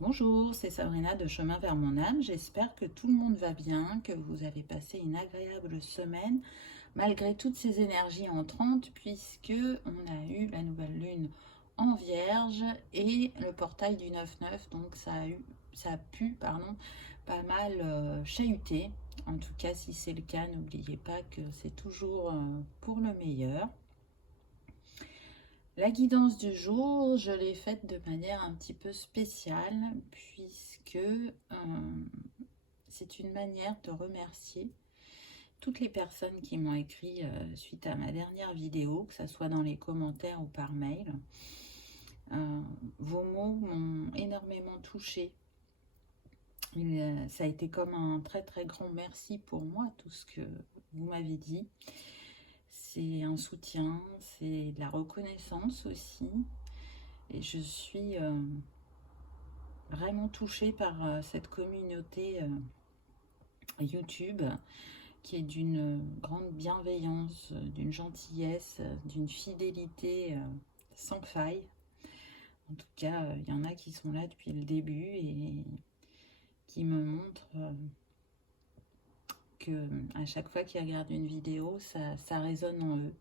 Bonjour, c'est Sabrina de Chemin vers mon âme. J'espère que tout le monde va bien, que vous avez passé une agréable semaine malgré toutes ces énergies entrantes puisque on a eu la nouvelle lune en Vierge et le portail du 9-9, donc ça a pu pas mal chahuter. En tout cas, si c'est le cas, n'oubliez pas que c'est toujours pour le meilleur. La guidance du jour, je l'ai faite de manière un petit peu spéciale puisque c'est une manière de remercier toutes les personnes qui m'ont écrit suite à ma dernière vidéo, que ce soit dans les commentaires ou par mail. Vos mots m'ont énormément touchée. Ça a été comme un très très grand merci pour moi, tout ce que vous m'avez dit. C'est un soutien, c'est de la reconnaissance aussi. Et je suis vraiment touchée par cette communauté YouTube qui est d'une grande bienveillance, d'une gentillesse, d'une fidélité sans faille. En tout cas, il y en a qui sont là depuis le début et qui me montrent que à chaque fois qu'ils regardent une vidéo, ça résonne en eux,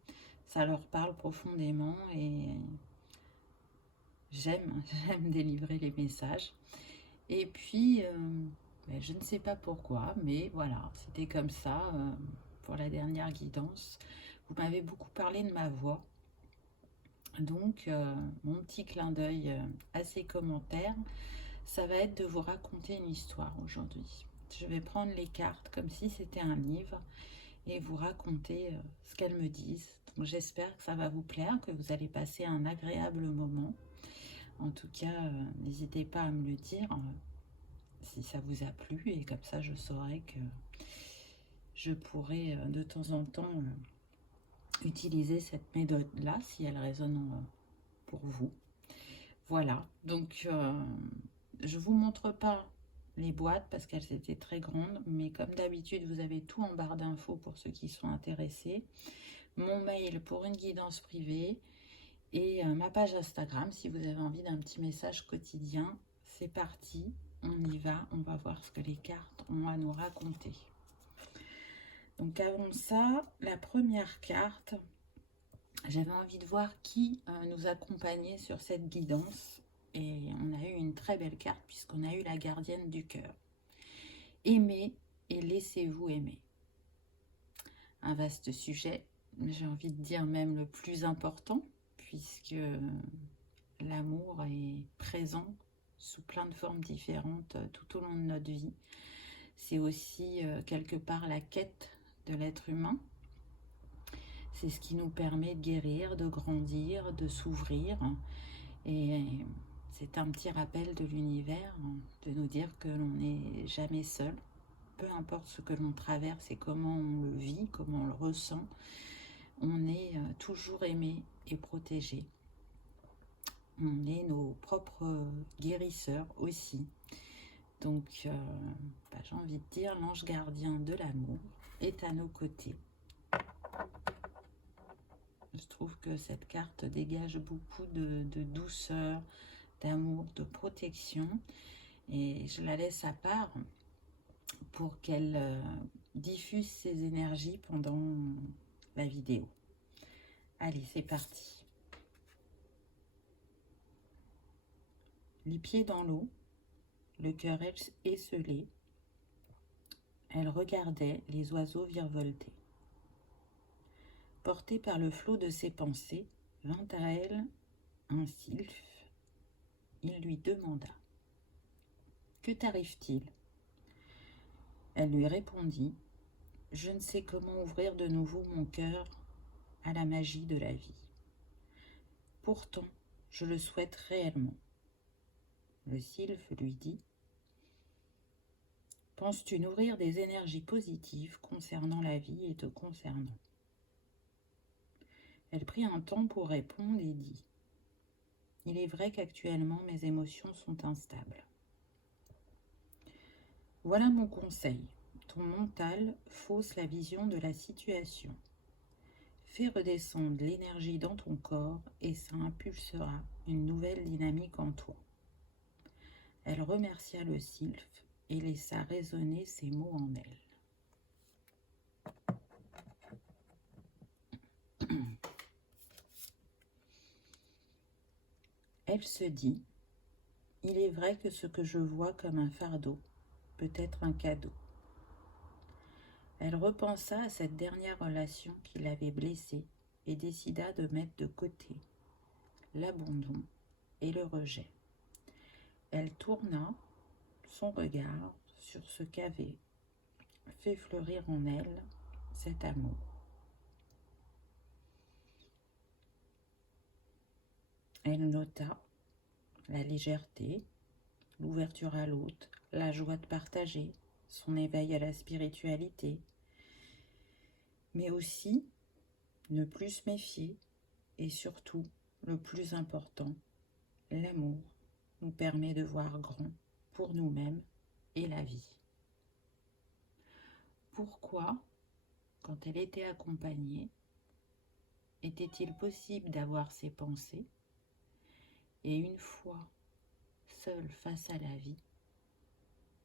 ça leur parle profondément et j'aime, j'aime délivrer les messages. Et puis, je ne sais pas pourquoi, mais voilà, c'était comme ça pour la dernière guidance. Vous m'avez beaucoup parlé de ma voix, donc mon petit clin d'œil à ces commentaires, ça va être de vous raconter une histoire aujourd'hui. Je vais prendre les cartes comme si c'était un livre et vous raconter ce qu'elles me disent. Donc j'espère que ça va vous plaire, que vous allez passer un agréable moment. En tout cas, n'hésitez pas à me le dire si ça vous a plu et comme ça je saurai que je pourrai de temps en temps utiliser cette méthode-là si elle résonne pour vous. Voilà, donc je vous montre pas les boîtes parce qu'elles étaient très grandes, mais comme d'habitude vous avez tout en barre d'infos pour ceux qui sont intéressés, mon mail pour une guidance privée et ma page Instagram si vous avez envie d'un petit message quotidien. C'est parti, on y va, on va voir ce que les cartes ont à nous raconter. Donc avant ça, la première carte, j'avais envie de voir qui nous accompagnait sur cette guidance. Et on a eu une très belle carte puisqu'on a eu la gardienne du cœur. Aimez et laissez-vous aimer. Un vaste sujet, j'ai envie de dire même le plus important, puisque l'amour est présent sous plein de formes différentes tout au long de notre vie. C'est aussi quelque part la quête de l'être humain. C'est ce qui nous permet de guérir, de grandir, de s'ouvrir. Et c'est un petit rappel de l'univers de nous dire que l'on n'est jamais seul. Peu importe ce que l'on traverse et comment on le vit, comment on le ressent, on est toujours aimé et protégé. On est nos propres guérisseurs aussi. Donc, j'ai envie de dire, l'ange gardien de l'amour est à nos côtés. Je trouve que cette carte dégage beaucoup de douceur, d'amour, de protection. Et je la laisse à part pour qu'elle diffuse ses énergies pendant la vidéo. Allez, c'est parti. Les pieds dans l'eau, le cœur esselé, elle regardait les oiseaux virevolter. Portée par le flot de ses pensées, vint à elle un sylphe. Il lui demanda « Que t'arrive-t-il » Elle lui répondit « Je ne sais comment ouvrir de nouveau mon cœur à la magie de la vie. Pourtant, je le souhaite réellement. » Le sylphe lui dit « Penses-tu nourrir des énergies positives concernant la vie et te concernant ?» Elle prit un temps pour répondre et dit « Il est vrai qu'actuellement mes émotions sont instables. Voilà mon conseil. Ton mental fausse la vision de la situation. Fais redescendre l'énergie dans ton corps et ça impulsera une nouvelle dynamique en toi. » Elle remercia le sylphe et laissa résonner ces mots en elle. Elle se dit, « Il est vrai que ce que je vois comme un fardeau peut être un cadeau. » Elle repensa à cette dernière relation qui l'avait blessée et décida de mettre de côté l'abandon et le rejet. Elle tourna son regard sur ce qu'avait fait fleurir en elle cet amour. Elle nota la légèreté, l'ouverture à l'autre, la joie de partager, son éveil à la spiritualité, mais aussi ne plus se méfier et surtout, le plus important, l'amour nous permet de voir grand pour nous-mêmes et la vie. Pourquoi, quand elle était accompagnée, était-il possible d'avoir ces pensées et une fois seule face à la vie,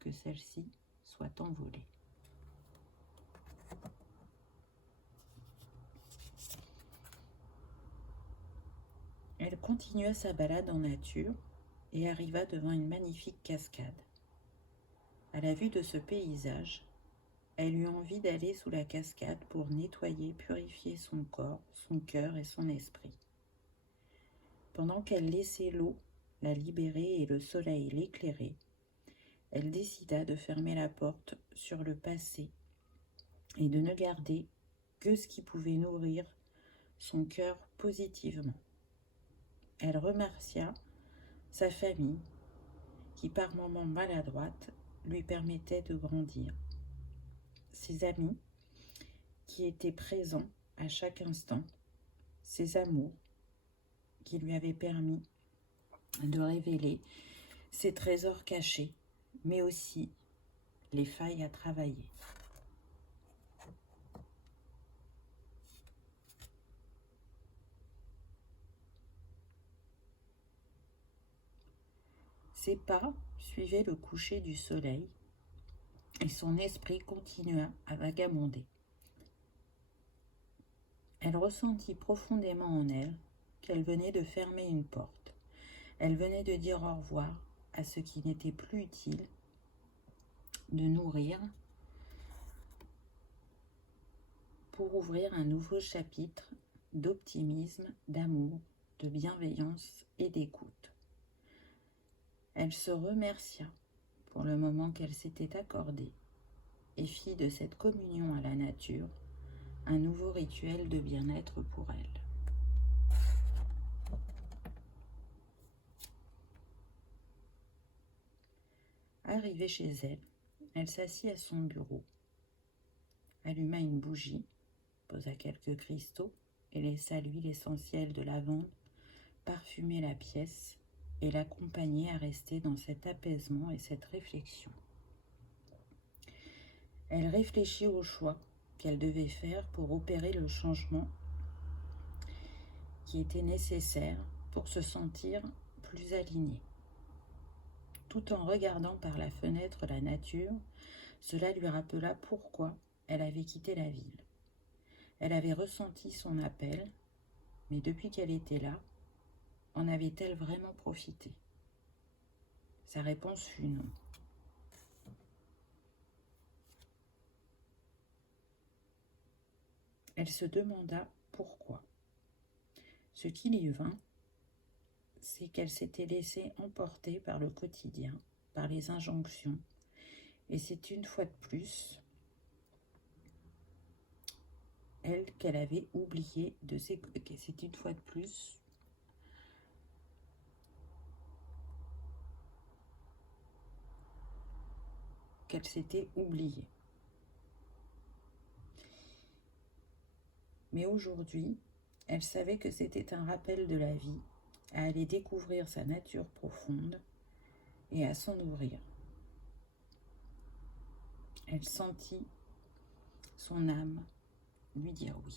que celle-ci soit envolée? Elle continua sa balade en nature et arriva devant une magnifique cascade. À la vue de ce paysage, elle eut envie d'aller sous la cascade pour nettoyer, purifier son corps, son cœur et son esprit. Pendant qu'elle laissait l'eau la libérer et le soleil l'éclairer, elle décida de fermer la porte sur le passé et de ne garder que ce qui pouvait nourrir son cœur positivement. Elle remercia sa famille qui, par moments maladroite, lui permettait de grandir. Ses amis qui étaient présents à chaque instant, ses amours qui lui avaient permis de révéler ses trésors cachés, mais aussi les failles à travailler. Ses pas suivaient le coucher du soleil et son esprit continua à vagabonder. Elle ressentit profondément en elle qu'elle venait de fermer une porte. Elle venait de dire au revoir à ce qui n'était plus utile, de nourrir pour ouvrir un nouveau chapitre d'optimisme, d'amour, de bienveillance et d'écoute. Elle se remercia pour le moment qu'elle s'était accordé et fit de cette communion à la nature un nouveau rituel de bien-être pour elle. Arrivée chez elle, elle s'assit à son bureau, alluma une bougie, posa quelques cristaux et laissa l'huile essentielle de lavande parfumer la pièce et l'accompagner à rester dans cet apaisement et cette réflexion. Elle réfléchit au choix qu'elle devait faire pour opérer le changement qui était nécessaire pour se sentir plus alignée. Tout en regardant par la fenêtre la nature, cela lui rappela pourquoi elle avait quitté la ville. Elle avait ressenti son appel, mais depuis qu'elle était là, en avait-elle vraiment profité? Sa réponse fut non. Elle se demanda pourquoi. Ce qui lui vint, c'est qu'elle s'était laissée emporter par le quotidien, par les injonctions, et c'est une fois de plus elle qu'elle avait oublié de s'écouter. C'est une fois de plus qu'elle s'était oubliée. Mais aujourd'hui, elle savait que c'était un rappel de la vie à aller découvrir sa nature profonde et à s'en nourrir. Elle sentit son âme lui dire oui.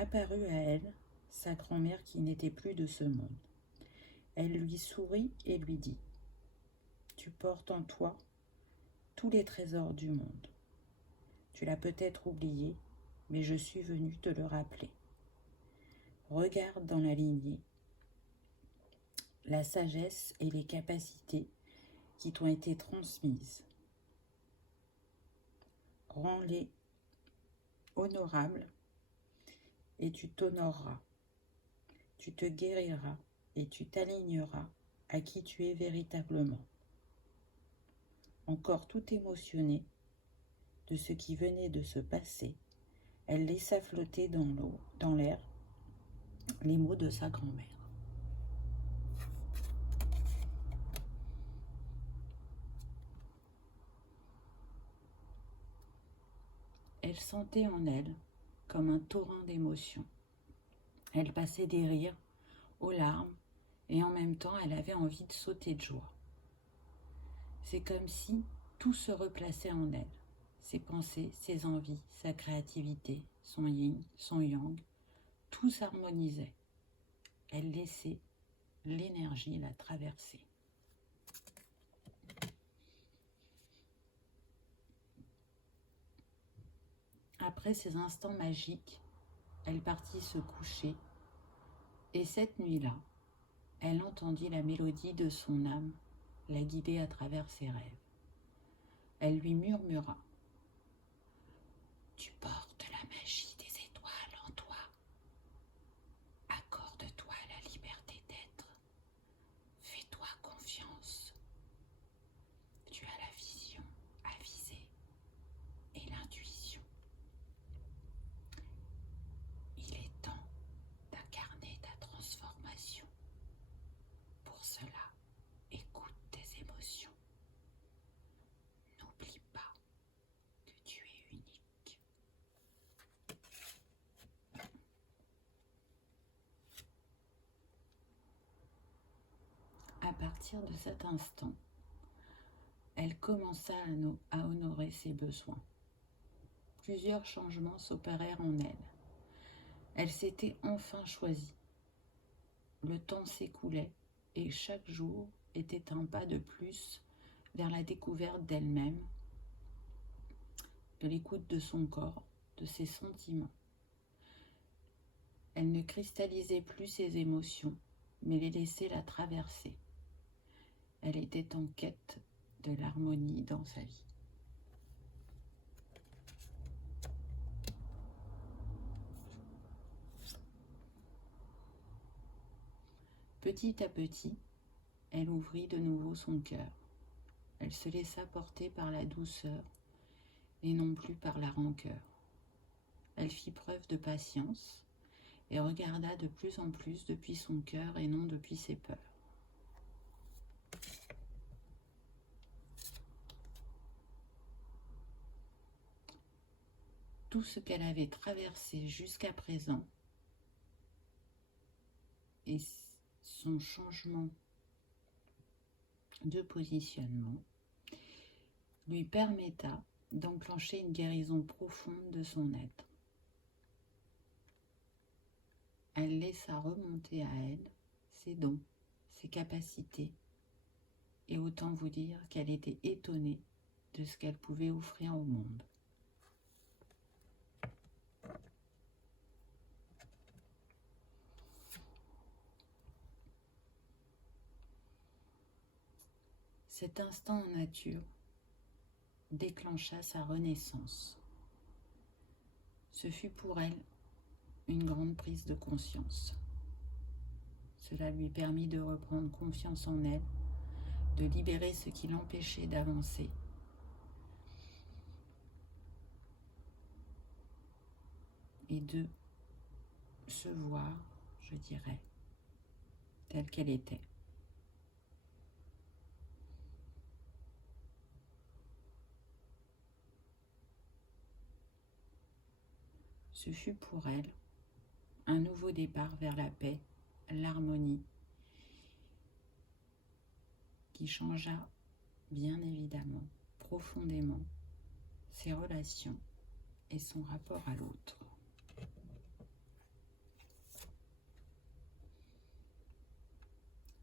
apparut à elle sa grand-mère qui n'était plus de ce monde. Elle lui sourit et lui dit : « Tu portes en toi tous les trésors du monde. Tu l'as peut-être oublié, mais je suis venue te le rappeler. Regarde dans la lignée la sagesse et les capacités qui t'ont été transmises. Rends-les honorables et tu t'honoreras. Tu te guériras et tu t'aligneras à qui tu es véritablement. » Encore tout émotionnée de ce qui venait de se passer, elle laissa flotter dans l'air, les mots de sa grand-mère. Elle sentait en elle comme un torrent d'émotions. Elle passait des rires aux larmes et en même temps elle avait envie de sauter de joie. C'est comme si tout se replaçait en elle. Ses pensées, ses envies, sa créativité, son yin, son yang, tout s'harmonisait. Elle laissait l'énergie la traverser. Après ces instants magiques, elle partit se coucher et cette nuit-là, elle entendit la mélodie de son âme la guider à travers ses rêves. Elle lui murmura : « Tu portes la magie des étoiles en toi. Accorde-toi la liberté d'être. Fais-toi confiance. Tu as la vision avisée et l'intuition. Il est temps d'incarner ta transformation. Pour cela, écoute tes émotions. N'oublie pas que tu es unique. » À partir de cet instant, elle commença à honorer ses besoins. Plusieurs changements s'opérèrent en elle. Elle s'était enfin choisie. Le temps s'écoulait et chaque jour était un pas de plus vers la découverte d'elle-même, de l'écoute de son corps, de ses sentiments. Elle ne cristallisait plus ses émotions, mais les laissait la traverser. Elle était en quête de l'harmonie dans sa vie. Petit à petit, elle ouvrit de nouveau son cœur. Elle se laissa porter par la douceur et non plus par la rancœur. Elle fit preuve de patience et regarda de plus en plus depuis son cœur et non depuis ses peurs. Tout ce qu'elle avait traversé jusqu'à présent et son changement de positionnement lui permetta d'enclencher une guérison profonde de son être. Elle laissa remonter à elle ses dons, ses capacités, et autant vous dire qu'elle était étonnée de ce qu'elle pouvait offrir au monde. Cet instant en nature déclencha sa renaissance. Ce fut pour elle une grande prise de conscience. Cela lui permit de reprendre confiance en elle, de libérer ce qui l'empêchait d'avancer. Et de se voir, je dirais, telle qu'elle était. Ce fut pour elle un nouveau départ vers la paix, l'harmonie, qui changea bien évidemment, profondément, ses relations et son rapport à l'autre.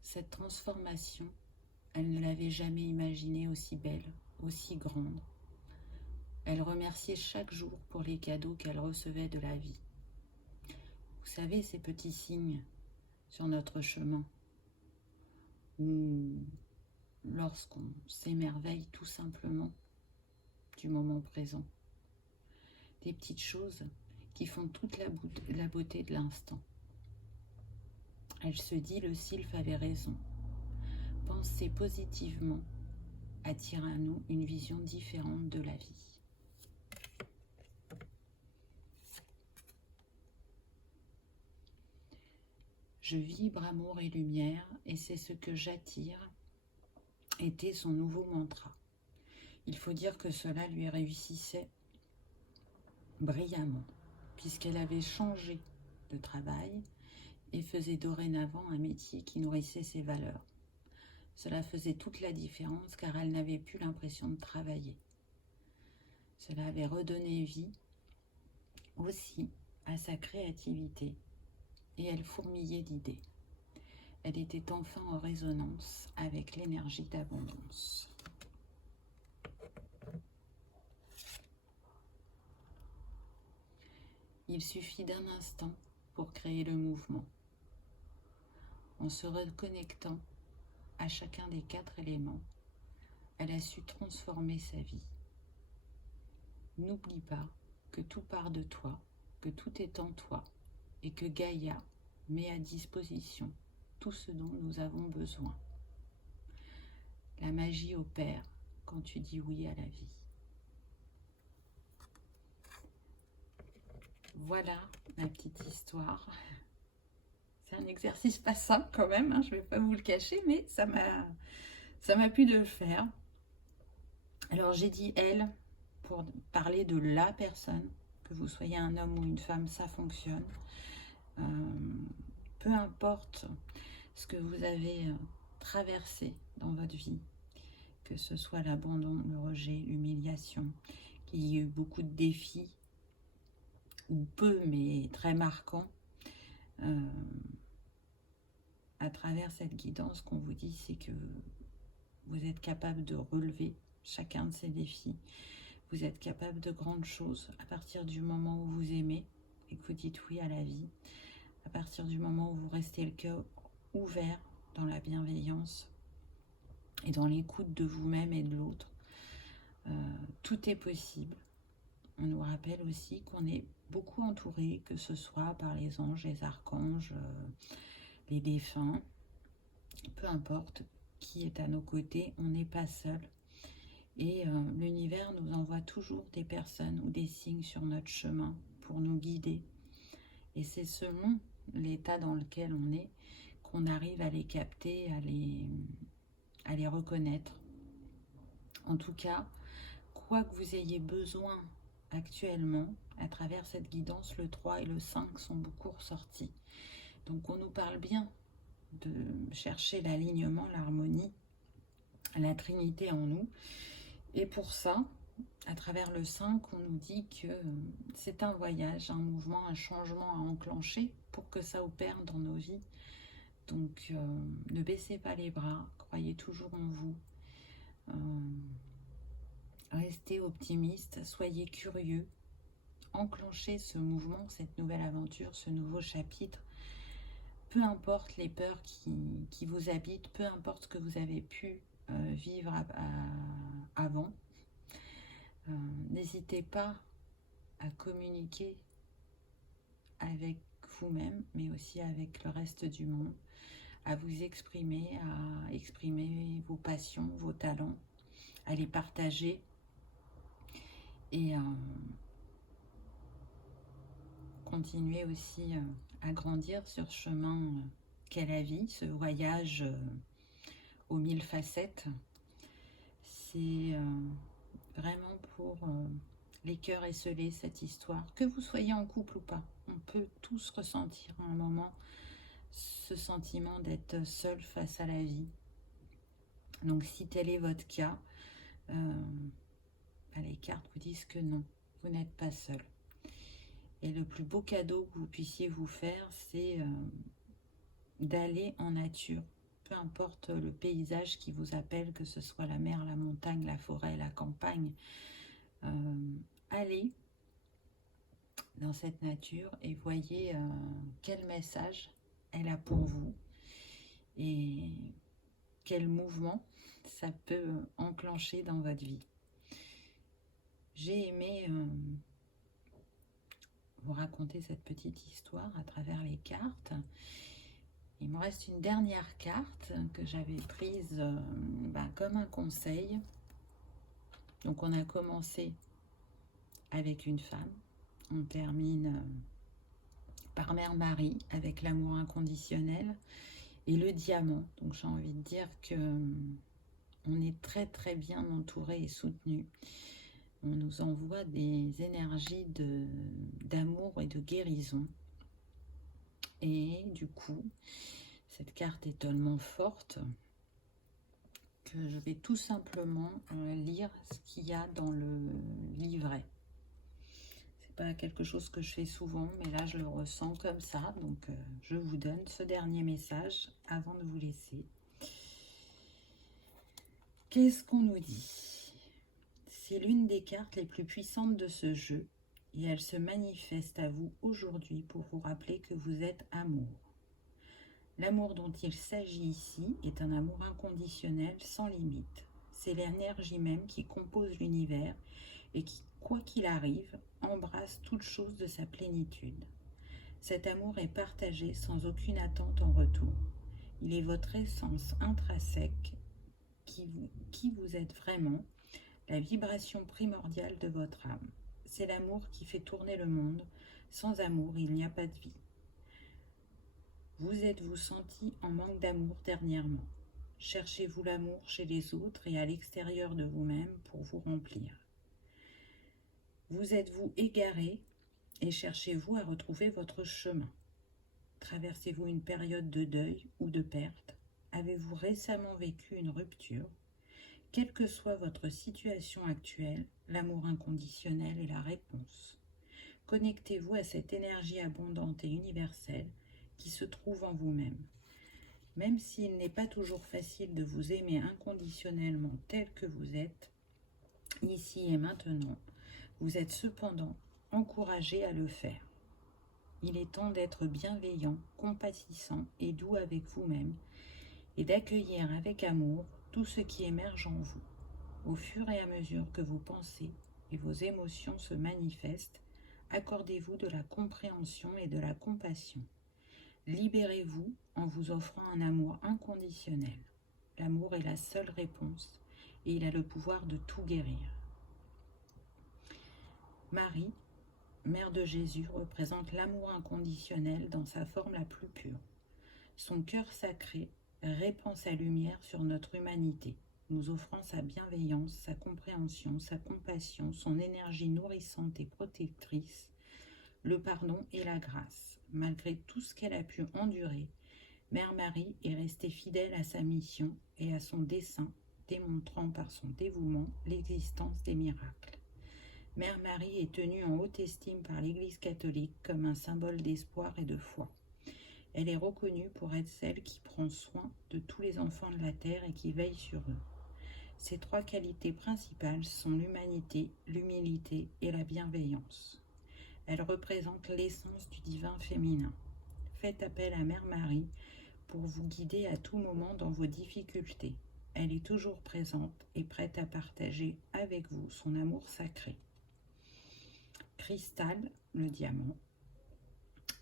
cette transformation, elle ne l'avait jamais imaginée aussi belle, aussi grande. Elle remerciait chaque jour pour les cadeaux qu'elle recevait de la vie. Vous savez, ces petits signes sur notre chemin, ou lorsqu'on s'émerveille tout simplement du moment présent. Des petites choses qui font toute la beauté de l'instant. Elle se dit, le sylphe avait raison. Penser positivement attire à nous une vision différente de la vie. Je vibre amour et lumière et c'est ce que j'attire, était son nouveau mantra. Il faut dire que cela lui réussissait brillamment, puisqu'elle avait changé de travail et faisait dorénavant un métier qui nourrissait ses valeurs. Cela faisait toute la différence car elle n'avait plus l'impression de travailler. Cela avait redonné vie aussi à sa créativité et elle fourmillait d'idées. Elle était enfin en résonance avec l'énergie d'abondance. Il suffit d'un instant pour créer le mouvement. En se reconnectant à chacun des 4 éléments, elle a su transformer sa vie. N'oublie pas que tout part de toi, que tout est en toi et que Gaïa met à disposition tout ce dont nous avons besoin. La magie opère quand tu dis oui à la vie. Voilà ma petite histoire. C'est un exercice pas simple quand même, hein, je ne vais pas vous le cacher, mais ça m'a plu de le faire. Alors j'ai dit elle pour parler de la personne, que vous soyez un homme ou une femme, ça fonctionne. Peu importe ce que vous avez traversé dans votre vie, que ce soit l'abandon, le rejet, l'humiliation, qu'il y ait eu beaucoup de défis, ou peu mais très marquants, à travers cette guidance, qu'on vous dit, c'est que vous êtes capable de relever chacun de ces défis. Vous êtes capable de grandes choses à partir du moment où vous aimez et que vous dites oui à la vie. À partir du moment où vous restez le cœur ouvert dans la bienveillance et dans l'écoute de vous-même et de l'autre, tout est possible. On nous rappelle aussi qu'on est beaucoup entouré, que ce soit par les anges, les archanges, les défunts, peu importe qui est à nos côtés, on n'est pas seul. Et l'univers nous envoie toujours des personnes ou des signes sur notre chemin pour nous guider. Et c'est selon l'état dans lequel on est qu'on arrive à les capter, à les reconnaître. En tout cas, quoi que vous ayez besoin actuellement, à travers cette guidance, le 3 et le 5 sont beaucoup ressortis. Donc on nous parle bien de chercher l'alignement, l'harmonie, la Trinité en nous. Et pour ça, à travers le 5, on nous dit que c'est un voyage, un mouvement, un changement à enclencher pour que ça opère dans nos vies. Donc ne baissez pas les bras, croyez toujours en vous. Restez optimiste, soyez curieux, enclenchez ce mouvement, cette nouvelle aventure, ce nouveau chapitre. Peu importe les peurs qui vous habitent, peu importe ce que vous avez pu vivre avant, n'hésitez pas à communiquer avec vous-même, mais aussi avec le reste du monde, à vous exprimer, à exprimer vos passions, vos talents, à les partager et continuer aussi à grandir sur ce chemin qu'est la vie, ce voyage aux 1000 facettes. C'est vraiment pour les cœurs esselés cette histoire, que vous soyez en couple ou pas. On peut tous ressentir à un moment ce sentiment d'être seul face à la vie. Donc si tel est votre cas, les cartes vous disent que non, vous n'êtes pas seul. Et le plus beau cadeau que vous puissiez vous faire, c'est d'aller en nature. peu importe le paysage qui vous appelle, que ce soit la mer, la montagne, la forêt, la campagne, allez dans cette nature et voyez quel message elle a pour vous et quel mouvement ça peut enclencher dans votre vie. J'ai aimé vous raconter cette petite histoire à travers les cartes. Il me reste une dernière carte que j'avais prise comme un conseil. Donc on a commencé avec une femme, on termine par Mère Marie avec l'amour inconditionnel et le diamant. Donc j'ai envie de dire que on est très très bien entouré et soutenu. On nous envoie des énergies d'amour et de guérison. Et du coup, cette carte est tellement forte que je vais tout simplement lire ce qu'il y a dans le livret. C'est pas quelque chose que je fais souvent, mais là je le ressens comme ça. Donc je vous donne ce dernier message avant de vous laisser. Qu'est-ce qu'on nous dit? C'est l'une des cartes les plus puissantes de ce jeu et elle se manifeste à vous aujourd'hui pour vous rappeler que vous êtes amour. L'amour dont il s'agit ici est un amour inconditionnel sans limite. C'est l'énergie même qui compose l'univers et qui, quoi qu'il arrive, embrasse toute chose de sa plénitude. Cet amour est partagé sans aucune attente en retour. Il est votre essence intrinsèque qui vous êtes vraiment, la vibration primordiale de votre âme. C'est l'amour qui fait tourner le monde. Sans amour, il n'y a pas de vie. Vous êtes-vous senti en manque d'amour dernièrement? Cherchez-vous l'amour chez les autres et à l'extérieur de vous-même pour vous remplir? Vous êtes-vous égaré et cherchez-vous à retrouver votre chemin? Traversez-vous une période de deuil ou de perte? Avez-vous récemment vécu une rupture? Quelle que soit votre situation actuelle, l'amour inconditionnel est la réponse. Connectez-vous à cette énergie abondante et universelle qui se trouve en vous-même. Même s'il n'est pas toujours facile de vous aimer inconditionnellement tel que vous êtes, ici et maintenant, vous êtes cependant encouragé à le faire. Il est temps d'être bienveillant, compatissant et doux avec vous-même et d'accueillir avec amour tout ce qui émerge en vous. Au fur et à mesure que vos pensées et vos émotions se manifestent, accordez-vous de la compréhension et de la compassion. Libérez-vous en vous offrant un amour inconditionnel. L'amour est la seule réponse et il a le pouvoir de tout guérir. Marie, Mère de Jésus, représente l'amour inconditionnel dans sa forme la plus pure. Son cœur sacré répand sa lumière sur notre humanité, nous offrant sa bienveillance, sa compréhension, sa compassion, son énergie nourrissante et protectrice, le pardon et la grâce. Malgré tout ce qu'elle a pu endurer, Mère Marie est restée fidèle à sa mission et à son dessein, démontrant par son dévouement l'existence des miracles. Mère Marie est tenue en haute estime par l'Église catholique comme un symbole d'espoir et de foi. Elle est reconnue pour être celle qui prend soin de tous les enfants de la terre et qui veille sur eux. Ces trois qualités principales sont l'humanité, l'humilité et la bienveillance. Elle représente l'essence du divin féminin. Faites appel à Mère Marie pour vous guider à tout moment dans vos difficultés. Elle est toujours présente et prête à partager avec vous son amour sacré. Cristal, le diamant.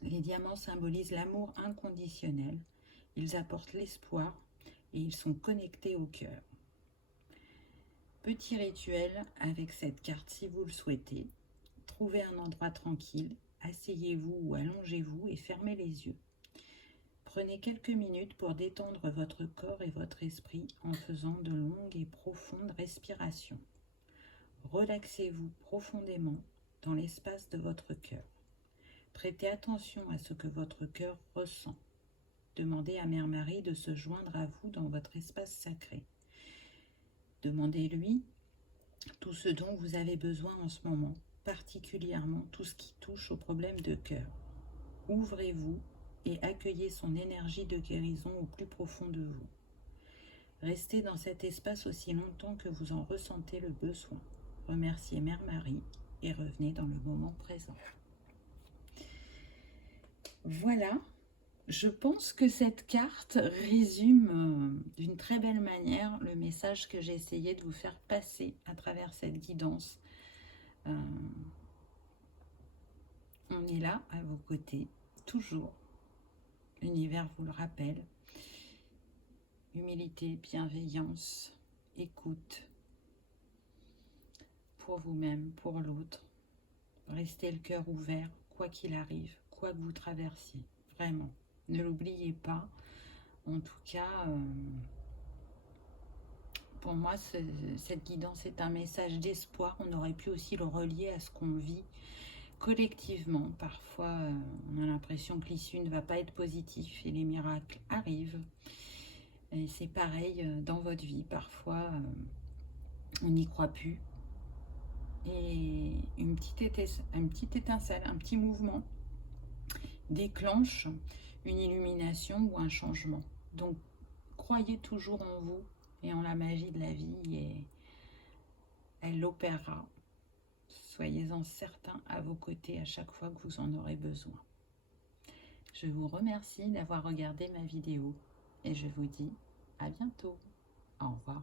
Les diamants symbolisent l'amour inconditionnel. Ils apportent l'espoir et ils sont connectés au cœur. Petit rituel avec cette carte si vous le souhaitez. Trouvez un endroit tranquille, asseyez-vous ou allongez-vous et fermez les yeux. Prenez quelques minutes pour détendre votre corps et votre esprit en faisant de longues et profondes respirations. Relaxez-vous profondément dans l'espace de votre cœur. Prêtez attention à ce que votre cœur ressent. Demandez à Mère Marie de se joindre à vous dans votre espace sacré. Demandez-lui tout ce dont vous avez besoin en ce moment, particulièrement tout ce qui touche aux problèmes de cœur. Ouvrez-vous et accueillez son énergie de guérison au plus profond de vous. Restez dans cet espace aussi longtemps que vous en ressentez le besoin. Remerciez Mère Marie et revenez dans le moment présent. Voilà, je pense que cette carte résume d'une très belle manière le message que j'ai essayé de vous faire passer à travers cette guidance. On est là à vos côtés, toujours. L'univers vous le rappelle. Humilité, bienveillance, écoute pour vous-même, pour l'autre. Restez le cœur ouvert, quoi qu'il arrive, quoi que vous traversiez. Vraiment, ne l'oubliez pas. En tout cas, pour moi, cette guidance est un message d'espoir. On aurait pu aussi le relier à ce qu'on vit collectivement. Parfois, on a l'impression que l'issue ne va pas être positive et les miracles arrivent. Et c'est pareil dans votre vie. Parfois, on n'y croit plus. Et une petite étincelle, un petit mouvement déclenche une illumination ou un changement. Donc, croyez toujours en vous et en la magie de la vie et elle opérera. Soyez-en certains à vos côtés à chaque fois que vous en aurez besoin. Je vous remercie d'avoir regardé ma vidéo et je vous dis à bientôt. Au revoir.